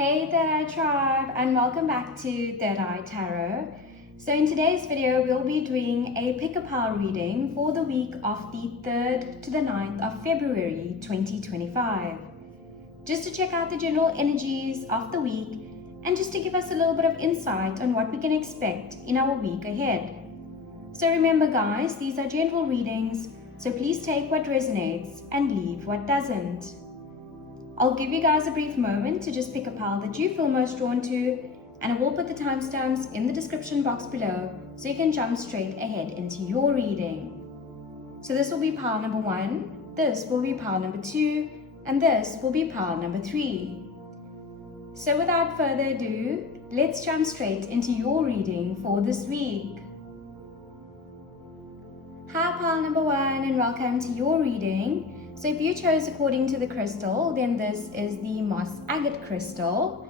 Hey Third Eye Tribe, and welcome back to Third Eye Tarot. So in today's video, we'll be doing a pick-a-pile reading for the week of the 3rd to the 9th of February 2025. Just to check out the general energies of the week and just to give us a little bit of insight on what we can expect in our week ahead. So remember guys, these are general readings, so please take what resonates and leave what doesn't. I'll give you guys a brief moment to just pick a pile that you feel most drawn to, and I will put the timestamps in the description box below so you can jump straight ahead into your reading. So this will be pile number 1, this will be pile number 2, and this will be pile number 3. So without further ado, let's jump straight into your reading for this week. Hi pile number 1 and welcome to your reading. So if you chose according to the crystal, then this is the Moss Agate crystal.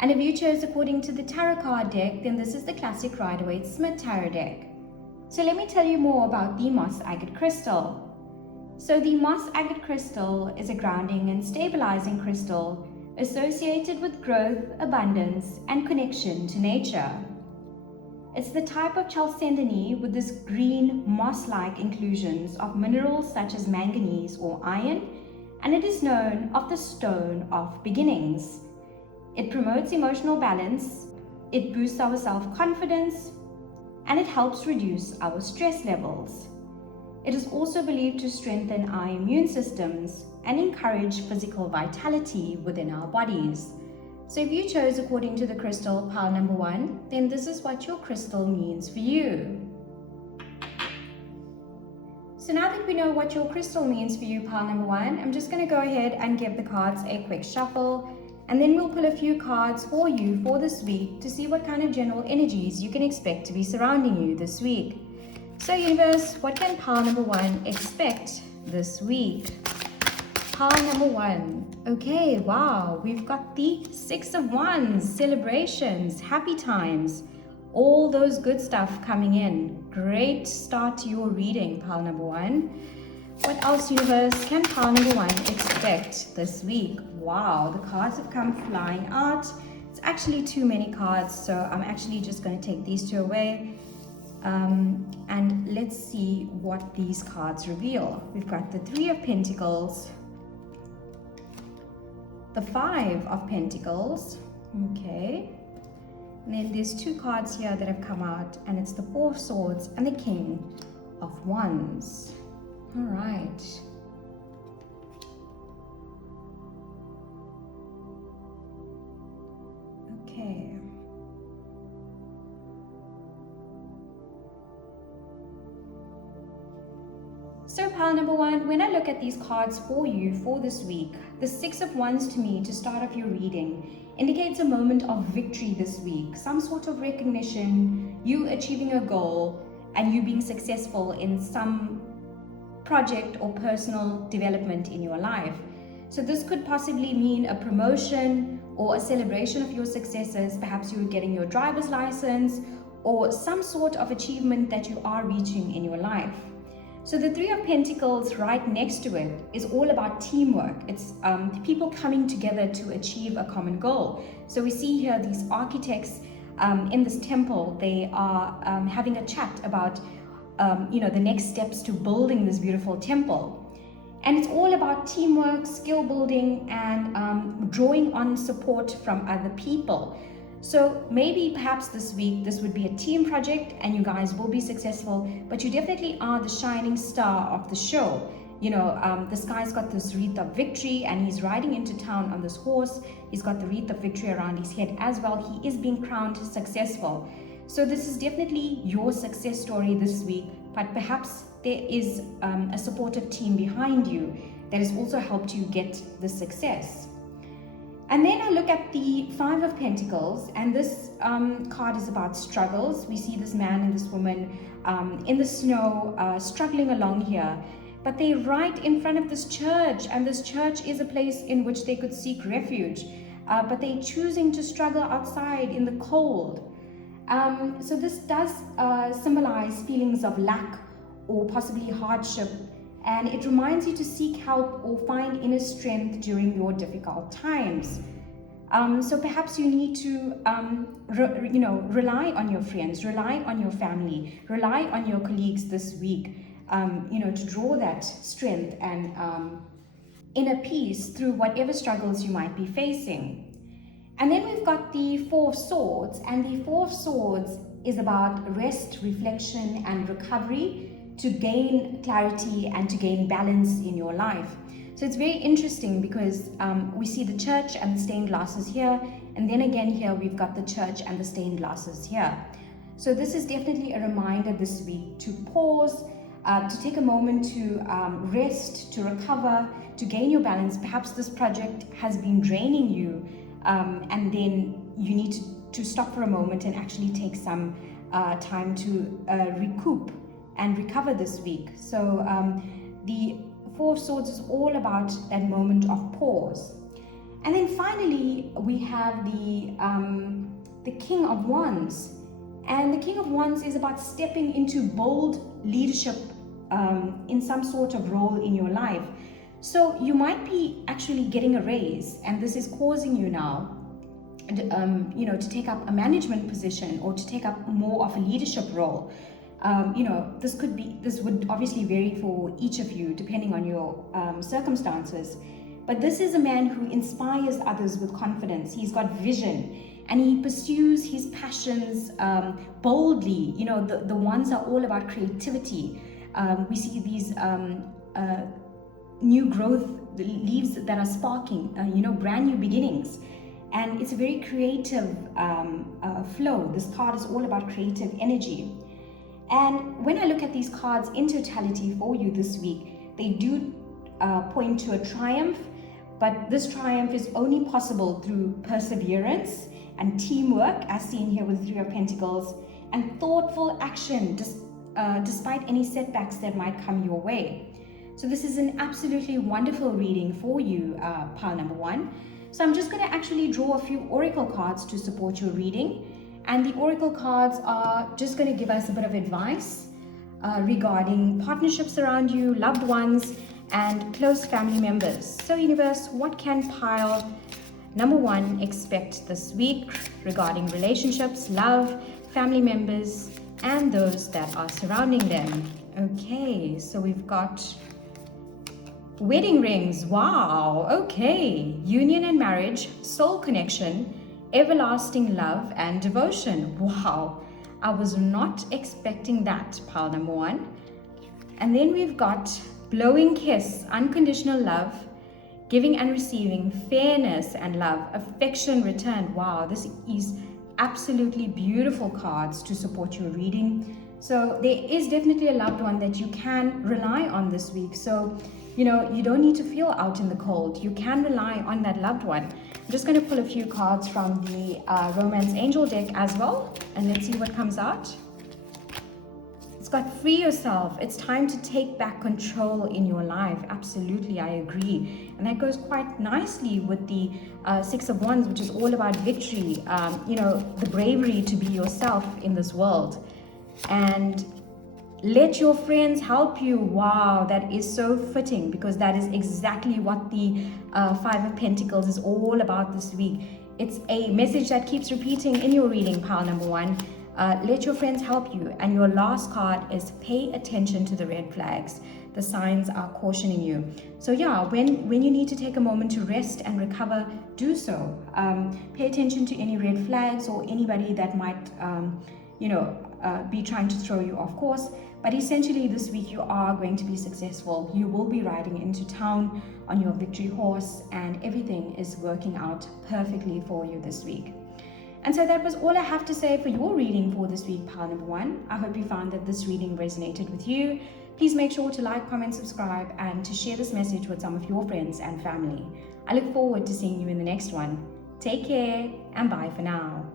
And if you chose according to the tarot card deck, then this is the classic Rider-Waite-Smith tarot deck. So let me tell you more about the Moss Agate crystal. So the Moss Agate crystal is a grounding and stabilizing crystal associated with growth, abundance, and connection to nature. It's the type of chalcedony with this green moss-like inclusions of minerals such as manganese or iron, and it is known as the stone of beginnings. It promotes emotional balance, it boosts our self-confidence, and it helps reduce our stress levels. It is also believed to strengthen our immune systems and encourage physical vitality within our bodies. So if you chose according to the crystal pile number 1, then this is what your crystal means for you. So now that we know what your crystal means for you, pile number 1, I'm just going to go ahead and give the cards a quick shuffle, and then we'll pull a few cards for you for this week to see what kind of general energies you can expect to be surrounding you this week. So universe, what can pile number 1 expect this week? Pile number 1. Okay, wow, we've got the 6 of Wands, celebrations, happy times, all those good stuff coming in. Great start to your reading, pile number 1. What else, universe, can pile number 1 expect this week? Wow, the cards have come flying out. It's actually too many cards, so I'm actually just going to take these two away. And let's see what these cards reveal. We've got the 3 of Pentacles, the 5 of Pentacles, okay, and then there's 2 cards here that have come out, and it's the 4 of Swords and the King of Wands. All right. Okay. So pile number 1, when I look at these cards for you for this week, the 6 of Wands to me to start off your reading indicates a moment of victory this week, some sort of recognition, you achieving a goal and you being successful in some project or personal development in your life. So this could possibly mean a promotion or a celebration of your successes, perhaps you're getting your driver's license or some sort of achievement that you are reaching in your life. So the 3 of Pentacles right next to it is all about teamwork. It's people coming together to achieve a common goal. So we see here these architects in this temple, they are having a chat about the next steps to building this beautiful temple. And it's all about teamwork, skill building, and drawing on support from other people. So maybe perhaps this week this would be a team project and you guys will be successful, but you definitely are the shining star of the show. This guy's got this wreath of victory and he's riding into town on this horse. He's got the wreath of victory around his head as well. He is being crowned successful. So this is definitely your success story this week, but perhaps there is a supportive team behind you that has also helped you get the success. And then I look at the 5 of Pentacles, and this card is about struggles. We see this man and this woman in the snow struggling along here, but they're right in front of this church, and this church is a place in which they could seek refuge, but they're choosing to struggle outside in the cold. So this does symbolize feelings of lack or possibly hardship, and it reminds you to seek help or find inner strength during your difficult times. So perhaps you need to, rely on your friends, rely on your family, rely on your colleagues this week, to draw that strength and inner peace through whatever struggles you might be facing. And then we've got the Four of Swords, and the Four of Swords is about rest, reflection, and recovery to gain clarity and to gain balance in your life. So it's very interesting because we see the church and the stained glasses here, and then again here we've got the church and the stained glasses here. So this is definitely a reminder this week to pause, to take a moment to rest, to recover, to gain your balance. Perhaps this project has been draining you, and then you need to stop for a moment and actually take some time to recoup and recover this week. So the Four of Swords is all about that moment of pause. And then finally we have the King of Wands, and the King of Wands is about stepping into bold leadership in some sort of role in your life. So you might be actually getting a raise, and this is causing you now to take up a management position or to take up more of a leadership role. This would obviously vary for each of you depending on your circumstances. But this is a man who inspires others with confidence. He's got vision and he pursues his passions boldly. The ones are all about creativity. We see these new growth, the leaves that are sparking, brand new beginnings. And it's a very creative flow. This card is all about creative energy. And when I look at these cards in totality for you this week, they do point to a triumph, but this triumph is only possible through perseverance and teamwork, as seen here with the Three of Pentacles, and thoughtful action despite any setbacks that might come your way. So this is an absolutely wonderful reading for you, pile number one. So I'm just going to actually draw a few oracle cards to support your reading. And the oracle cards are just going to give us a bit of advice regarding partnerships around you, loved ones, and close family members. So universe, what can pile number one expect this week regarding relationships, love, family members, and those that are surrounding them? Okay, so we've got wedding rings. Wow. Okay. Union and marriage, soul connection, everlasting love and devotion. Wow. I was not expecting that, pile number one. And then we've got blowing kiss, unconditional love, giving and receiving, fairness and love, affection returned. Wow. This is absolutely beautiful cards to support your reading. So there is definitely a loved one that you can rely on this week. So you don't need to feel out in the cold. You can rely on that loved one. I'm just going to pull a few cards from the Romance Angel deck as well, and let's see what comes out. It's got free yourself. It's time to take back control in your life. Absolutely, I agree. And that goes quite nicely with the Six of Wands, which is all about victory, the bravery to be yourself in this world. And let your friends help you. Wow, that is so fitting because that is exactly what the Five of Pentacles is all about this week. It's a message that keeps repeating in your reading, pile number one. Let your friends help you. And your last card is pay attention to the red flags. The signs are cautioning you. So yeah, when you need to take a moment to rest and recover, do so. Pay attention to any red flags or anybody that might be trying to throw you off course. But essentially this week you are going to be successful. You will be riding into town on your victory horse and everything is working out perfectly for you this week. And so that was all I have to say for your reading for this week, pile number one. I hope you found that this reading resonated with you. Please make sure to like, comment, subscribe, and to share this message with some of your friends and family. I look forward to seeing you in the next one. Take care and bye for now.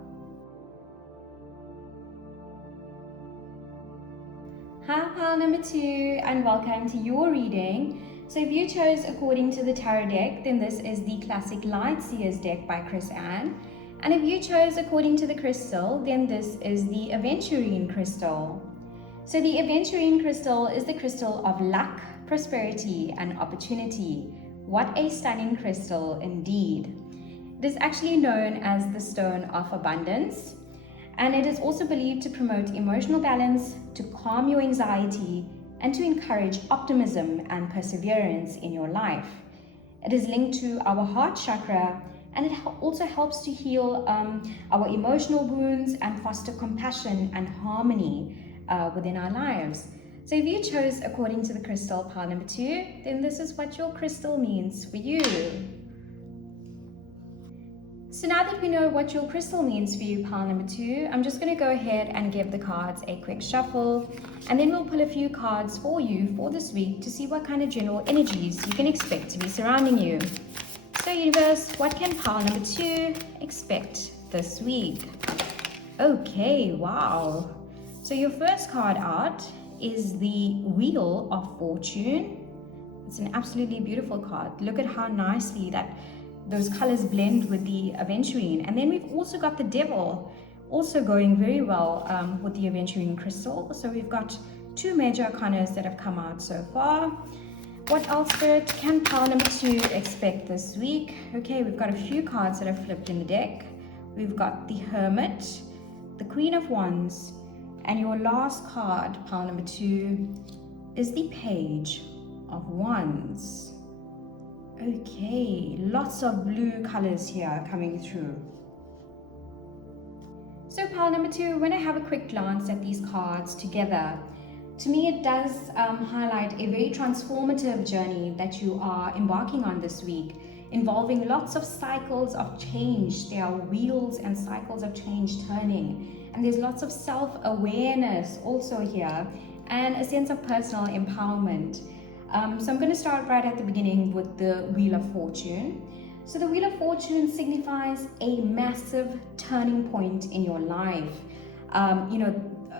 Hi, pile number two, and welcome to your reading. So if you chose according to the tarot deck, then this is the Classic Light Seers deck by Chris Anne. And if you chose according to the crystal, then this is the Aventurine crystal. So the Aventurine crystal is the crystal of luck, prosperity, and opportunity. What a stunning crystal indeed. It is actually known as the Stone of Abundance, and it is also believed to promote emotional balance, to calm your anxiety, and to encourage optimism and perseverance in your life. It is linked to our heart chakra, and it also helps to heal our emotional wounds and foster compassion and harmony within our lives. So if you chose according to the crystal pile number 2, then this is what your crystal means for you. So now that we know what your crystal means for you, pile number 2, I'm just going to go ahead and give the cards a quick shuffle, and then we'll pull a few cards for you for this week to see what kind of general energies you can expect to be surrounding you. So universe, what can pile number 2 expect this week? Okay, wow. So your first card out is the Wheel of Fortune. It's an absolutely beautiful card. Look at how nicely those colors blend with the aventurine. And then we've also got the Devil, also going very well with the aventurine crystal. So we've got 2 major arcanas that have come out so far. What else, Spirit, can pile number 2 expect this week? Okay, we've got a few cards that have flipped in the deck. We've got the Hermit, the Queen of Wands, and your last card, pile number 2, is the Page of Wands. Okay, lots of blue colors here coming through. So pile number 2, when I have a quick glance at these cards together, to me it does highlight a very transformative journey that you are embarking on this week, involving lots of cycles of change. There are wheels and cycles of change turning, and there's lots of self-awareness also here, and a sense of personal empowerment. So I'm going to start right at the beginning with the Wheel of Fortune. So the Wheel of Fortune signifies a massive turning point in your life.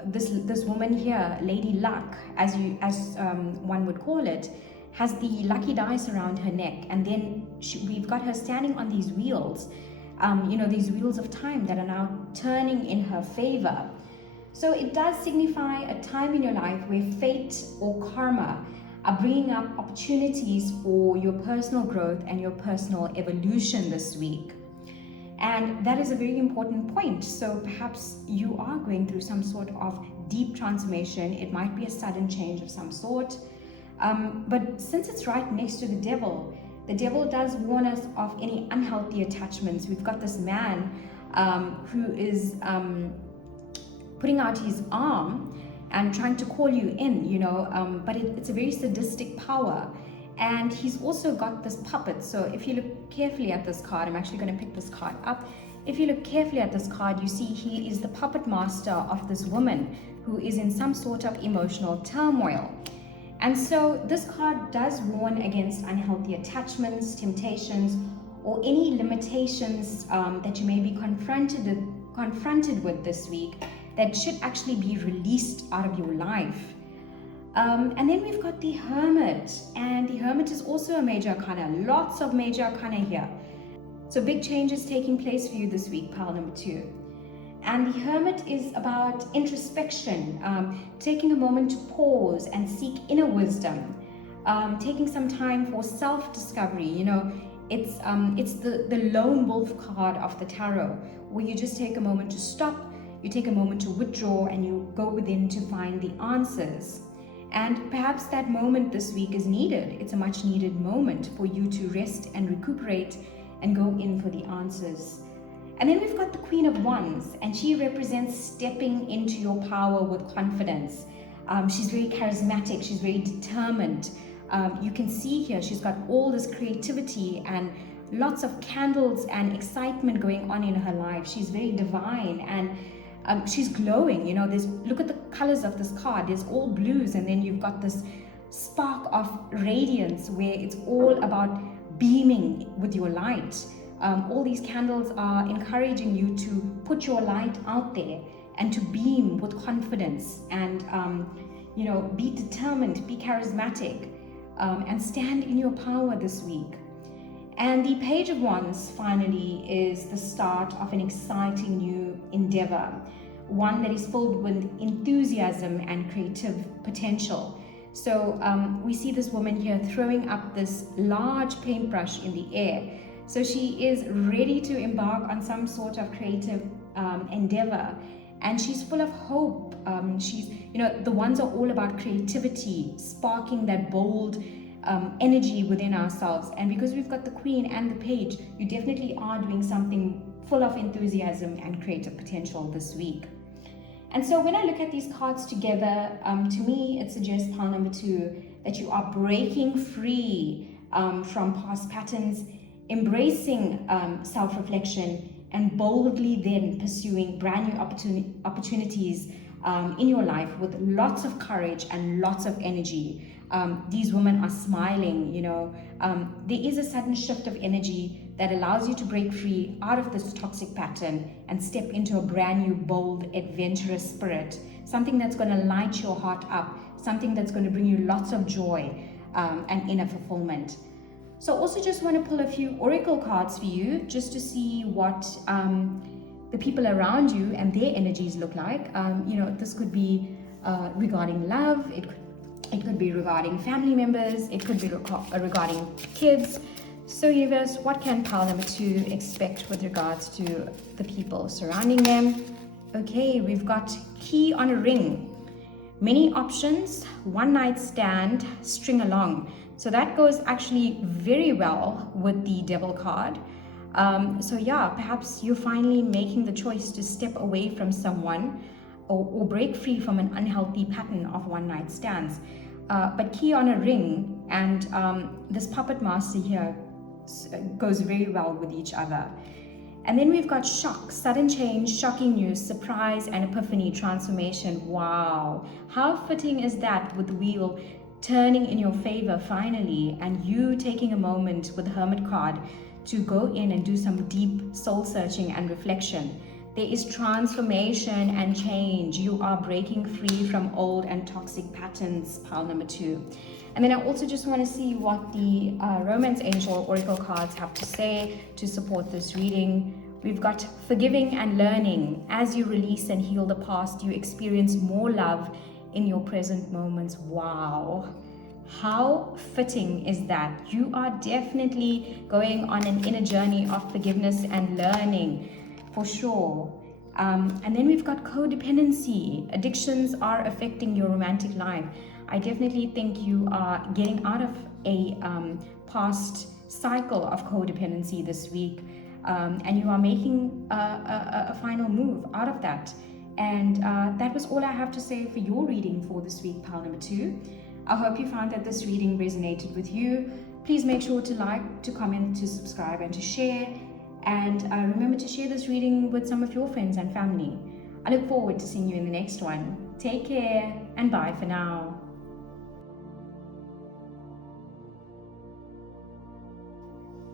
This woman here, Lady Luck, as one would call it, has the lucky dice around her neck, and then we've got her standing on these wheels, these wheels of time that are now turning in her favor. So it does signify a time in your life where fate or karma are bringing up opportunities for your personal growth and your personal evolution this week. And that is a very important point. So perhaps you are going through some sort of deep transformation. It might be a sudden change of some sort. But since it's right next to the devil does warn us of any unhealthy attachments. We've got this man who is putting out his arm and trying to call you in, but it's a very sadistic power. And he's also got this puppet. So if you look carefully at this card, I'm actually going to pick this card up. If you look carefully at this card, you see he is the puppet master of this woman who is in some sort of emotional turmoil. And so this card does warn against unhealthy attachments, temptations, or any limitations that you may be confronted with this week that should actually be released out of your life. And then we've got the Hermit, and the Hermit is also a major arcana. Lots of major arcana here. So big changes taking place for you this week, pile number 2. And the Hermit is about introspection, taking a moment to pause and seek inner wisdom, taking some time for self-discovery. It's the lone wolf card of the tarot, where you just take a moment to stop, you take a moment to withdraw, and you go within to find the answers. And perhaps that moment this week is needed. It's a much needed moment for you to rest and recuperate and go in for the answers. And then we've got the Queen of Wands, and she represents stepping into your power with confidence. She's very charismatic, she's very determined. You can see here she's got all this creativity and lots of candles and excitement going on in her life. She's very divine, and she's glowing. Look at the colors of this card. There's all blues, and then you've got this spark of radiance where it's all about beaming with your light. All these candles are encouraging you to put your light out there and to beam with confidence and be determined, be charismatic, and stand in your power this week. And the Page of Wands finally is the start of an exciting new endeavor, one that is filled with enthusiasm and creative potential. So we see this woman here throwing up this large paintbrush in the air So she is ready to embark on some sort of creative endeavor, and she's full of hope. She's, the ones are all about creativity, sparking that bold energy within ourselves. And because we've got the Queen and the Page, you definitely are doing something full of enthusiasm and creative potential this week. And so when I look at these cards together, to me, it suggests pile number 2, that you are breaking free from past patterns, embracing self-reflection, and boldly then pursuing brand new opportunities in your life with lots of courage and lots of energy. These women are smiling, there is a sudden shift of energy that allows you to break free out of this toxic pattern and step into a brand new, bold, adventurous spirit, something that's going to light your heart up, something that's going to bring you lots of joy and inner fulfillment. So also just want to pull a few oracle cards for you, just to see what the people around you and their energies look like. This could be regarding love, it could be regarding family members, it could be regarding kids. So universe, what can pile number 2 expect with regards to the people surrounding them? Okay, we've got key on a ring. Many options, one night stand, string along. So that goes actually very well with the Devil card. So yeah, perhaps you're finally making the choice to step away from someone or break free from an unhealthy pattern of one night stands. But key on a ring and this puppet master here goes very well with each other. And then we've got shock, sudden change, shocking news, surprise, and epiphany, transformation. Wow, how fitting is that, with the wheel turning in your favor finally, and you taking a moment with the Hermit card to go in and do some deep soul searching and reflection. There is transformation and change. You are breaking free from old and toxic patterns, pile number 2. And then I also just want to see what the Romance Angel Oracle cards have to say to support this reading. We've got forgiving and learning. As you release and heal the past, you experience more love in your present moments. Wow. How fitting is that? You are definitely going on an inner journey of forgiveness and learning, for sure. And then we've got codependency. Addictions are affecting your romantic life. I definitely think you are getting out of a past cycle of codependency this week, and you are making a final move out of that. And that was all I have to say for your reading for this week, pile number 2. I hope you found that this reading resonated with you. Please make sure to like, to comment, to subscribe, and to share. And remember to share this reading with some of your friends and family. I look forward to seeing you in the next one. Take care and bye for now.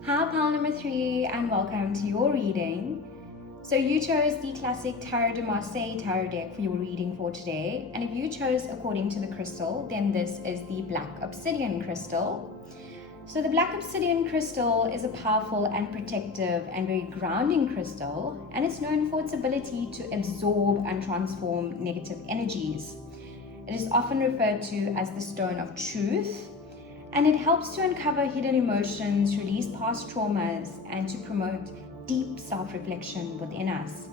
Hi, pile number 3, and welcome to your reading. So you chose the classic Tarot de Marseille tarot deck for your reading for today. And if you chose according to the crystal, then this is the Black Obsidian crystal. So the Black Obsidian crystal is a powerful and protective and very grounding crystal, and it's known for its ability to absorb and transform negative energies. It is often referred to as the stone of truth, and it helps to uncover hidden emotions, release past traumas, and to promote deep self-reflection within us.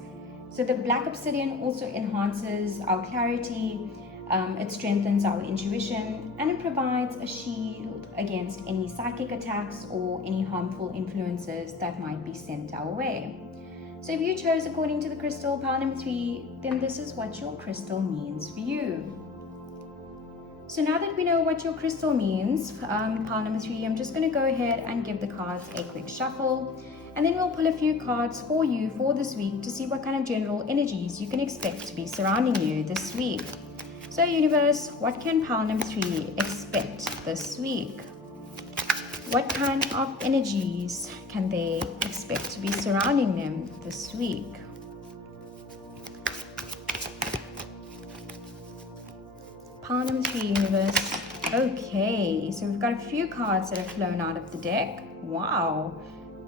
So the Black Obsidian also enhances our clarity, it strengthens our intuition, and it provides a shield against any psychic attacks or any harmful influences that might be sent our way. So if you chose according to the crystal, pile number 3, then this is what your crystal means for you. So now that we know what your crystal means, pile number 3, I'm just going to go ahead and give the cards a quick shuffle. And then we'll pull a few cards for you for this week to see what kind of general energies you can expect to be surrounding you this week. So universe, what can pile number 3 expect this week? What kind of energies can they expect to be surrounding them this week? Pile number 3, universe. Okay, so we've got a few cards that have flown out of the deck. Wow.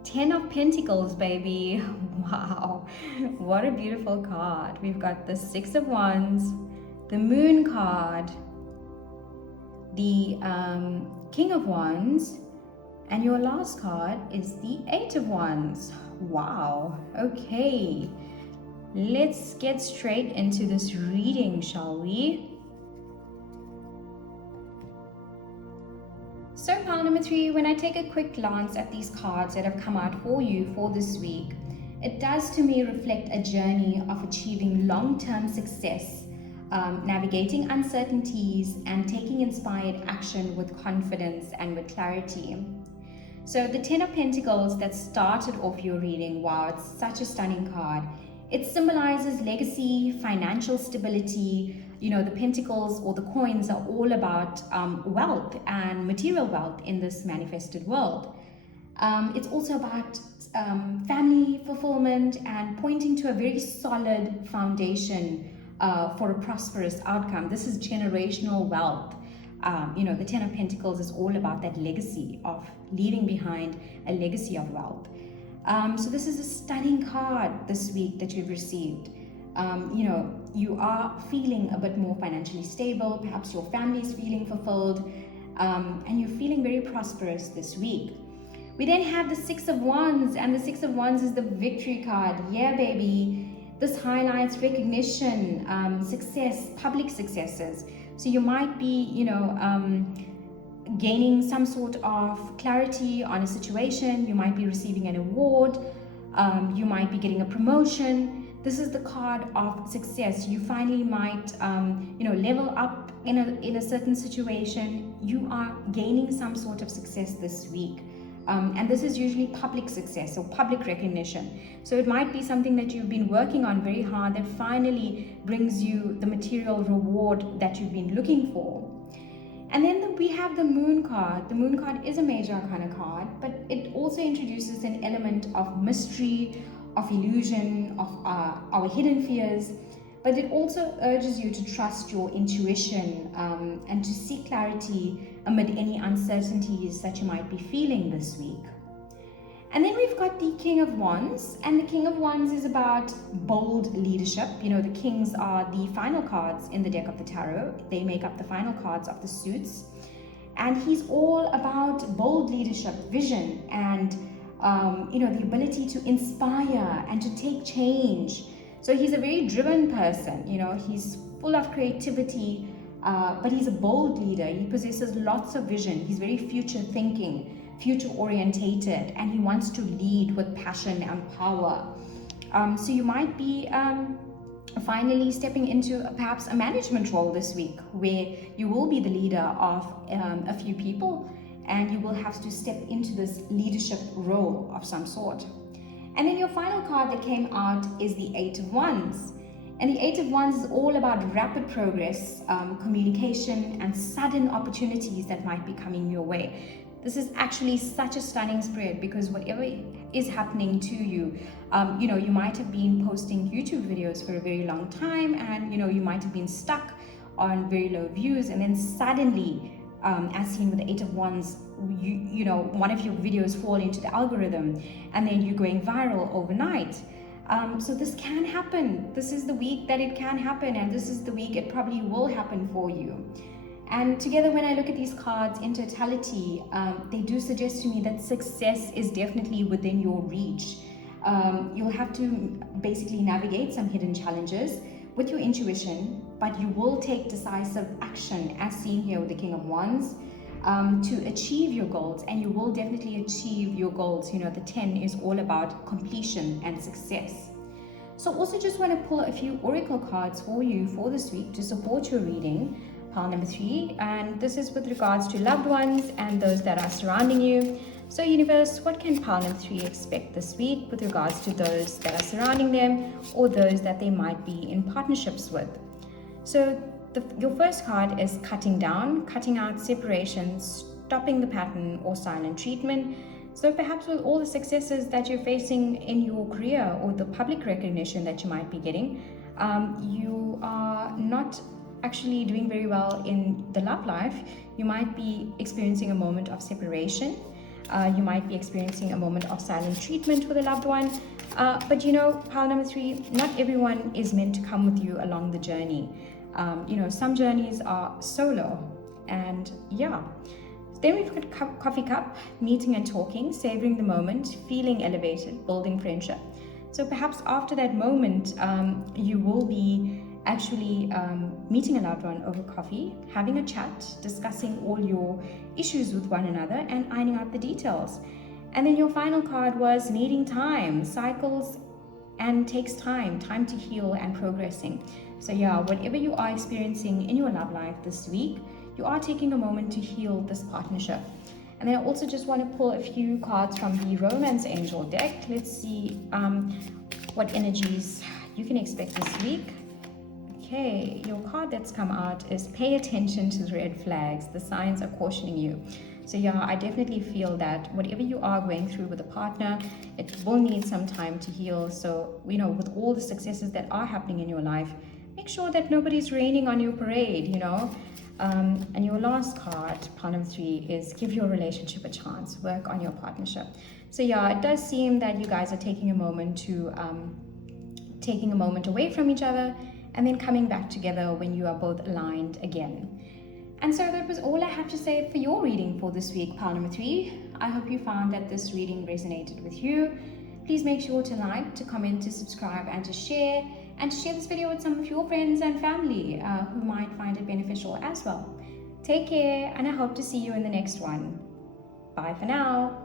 10 of Pentacles, baby. Wow, what a beautiful card. We've got the 6 of Wands, the Moon card, the King of Wands, And your last card is the Eight of Wands. Wow. Okay. Let's get straight into this reading, shall we? So pile number 3, when I take a quick glance at these cards that have come out for you for this week, it does to me reflect a journey of achieving long-term success, navigating uncertainties and taking inspired action with confidence and with clarity. So the Ten of Pentacles that started off your reading, wow, it's such a stunning card. It symbolizes legacy, financial stability. You know, the pentacles or the coins are all about wealth and material wealth in this manifested world. It's also about family fulfillment and pointing to a very solid foundation for a prosperous outcome. This is generational wealth. You know, the Ten of Pentacles is all about that legacy of leaving behind a legacy of wealth. So this is a stunning card this week that you've received. You know, you are feeling a bit more financially stable, perhaps your family is feeling fulfilled, and you're feeling very prosperous this week. We then have the Six of Wands, and the Six of Wands is the victory card. Yeah, baby. This highlights recognition, success, public successes. So you might be, you know, gaining some sort of clarity on a situation. You might be receiving an award. You might be getting a promotion. This is the card of success. You finally might, you know, level up in a certain situation. You are gaining some sort of success this week. And this is usually public success or public recognition. So it might be something that you've been working on very hard that finally brings you the material reward that you've been looking for. And then we have the Moon card. The Moon card is a major arcana card, but it also introduces an element of mystery, of illusion, of our hidden fears. But it also urges you to trust your intuition and to seek clarity amid any uncertainties that you might be feeling this week. And then we've got the King of Wands, and the King of Wands is about bold leadership. You know, the kings are the final cards in the deck of the tarot. They make up the final cards of the suits. And he's all about bold leadership, vision, and, you know, the ability to inspire and to take change. So he's a very driven person, you know, he's full of creativity, but he's a bold leader. He possesses lots of vision. He's very future thinking, future orientated, and he wants to lead with passion and power. So you might be finally stepping into perhaps a management role this week, where you will be the leader of a few people, and you will have to step into this leadership role of some sort. And then your final card that came out is the Eight of Wands. And the Eight of Wands is all about rapid progress, communication, and sudden opportunities that might be coming your way. This is actually such a stunning spread, because whatever is happening to you, you know, you might have been posting YouTube videos for a very long time, and, you know, you might have been stuck on very low views, and then suddenly, as seen with the Eight of Wands, you know, one of your videos fall into the algorithm, and then you're going viral overnight. So this can happen. This is the week that it can happen, and this is the week it probably will happen for you. And together, when I look at these cards in totality, they do suggest to me that success is definitely within your reach. You'll have to basically navigate some hidden challenges with your intuition, but you will take decisive action, as seen here with the King of Wands, to achieve your goals, and you will definitely achieve your goals. You know, the 10 is all about completion and success. So also just want to pull a few oracle cards for you for this week to support your reading, pile number 3, and this is with regards to loved ones and those that are surrounding you. So universe, what can pile number 3 expect this week with regards to those that are surrounding them or those that they might be in partnerships with? So your first card is cutting down, cutting out separations, stopping the pattern or silent treatment. So perhaps with all the successes that you're facing in your career or the public recognition that you might be getting, you are not actually doing very well in the love life. You might be experiencing a moment of separation. You might be experiencing a moment of silent treatment with a loved one. But you know, pile number 3, not everyone is meant to come with you along the journey. You know, some journeys are solo, and yeah, Then we've got coffee cup, meeting and talking, savoring the moment, feeling elevated, building friendship. So perhaps after that moment, you will be actually meeting a loved one over coffee, having a chat, discussing all your issues with one another, and ironing out the details. And then your final card was needing time, cycles and takes time to heal and progressing. So yeah, whatever you are experiencing in your love life this week, you are taking a moment to heal this partnership. And then I also just want to pull a few cards from the Romance Angel deck. Let's see what energies you can expect this week. Okay, your card that's come out is pay attention to the red flags. The signs are cautioning you. So yeah, I definitely feel that whatever you are going through with a partner, it will need some time to heal. So, with all the successes that are happening in your life, make sure that nobody's raining on your parade, And your last card, pile number 3, is give your relationship a chance, work on your partnership. So yeah, it does seem that you guys are taking a moment away from each other and then coming back together when you are both aligned again. And so that was all I have to say for your reading for this week, pile number 3. I hope you found that this reading resonated with you. Please make sure to like, to comment, to subscribe, and to share this video with some of your friends and family who might find it beneficial as well. Take care, and I hope to see you in the next one. Bye for now.